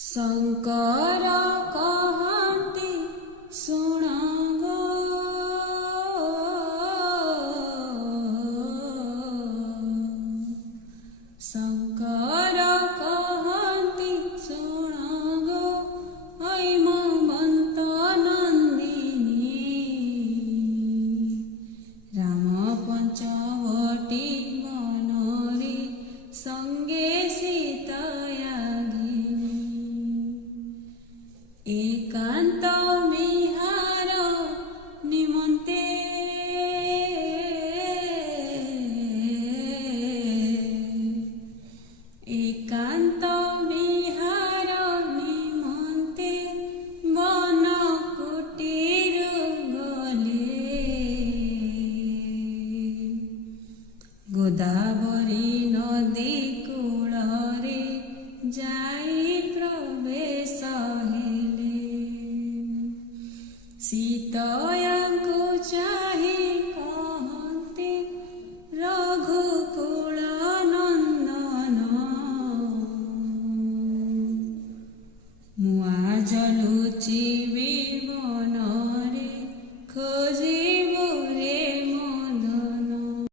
शंकर कहते सुना गो, शंकर कहते सुना गो, हिमवंत नंदिनी राम पंचवटी मनरे संगे एकांत विहार निमंते एकांत विहार निमंते वन कुटीर गले गोदावरी नदी कूल रे जाई प्रवेश सीतया को चाहे कहते रघुकुल नंदन मुआ जलुची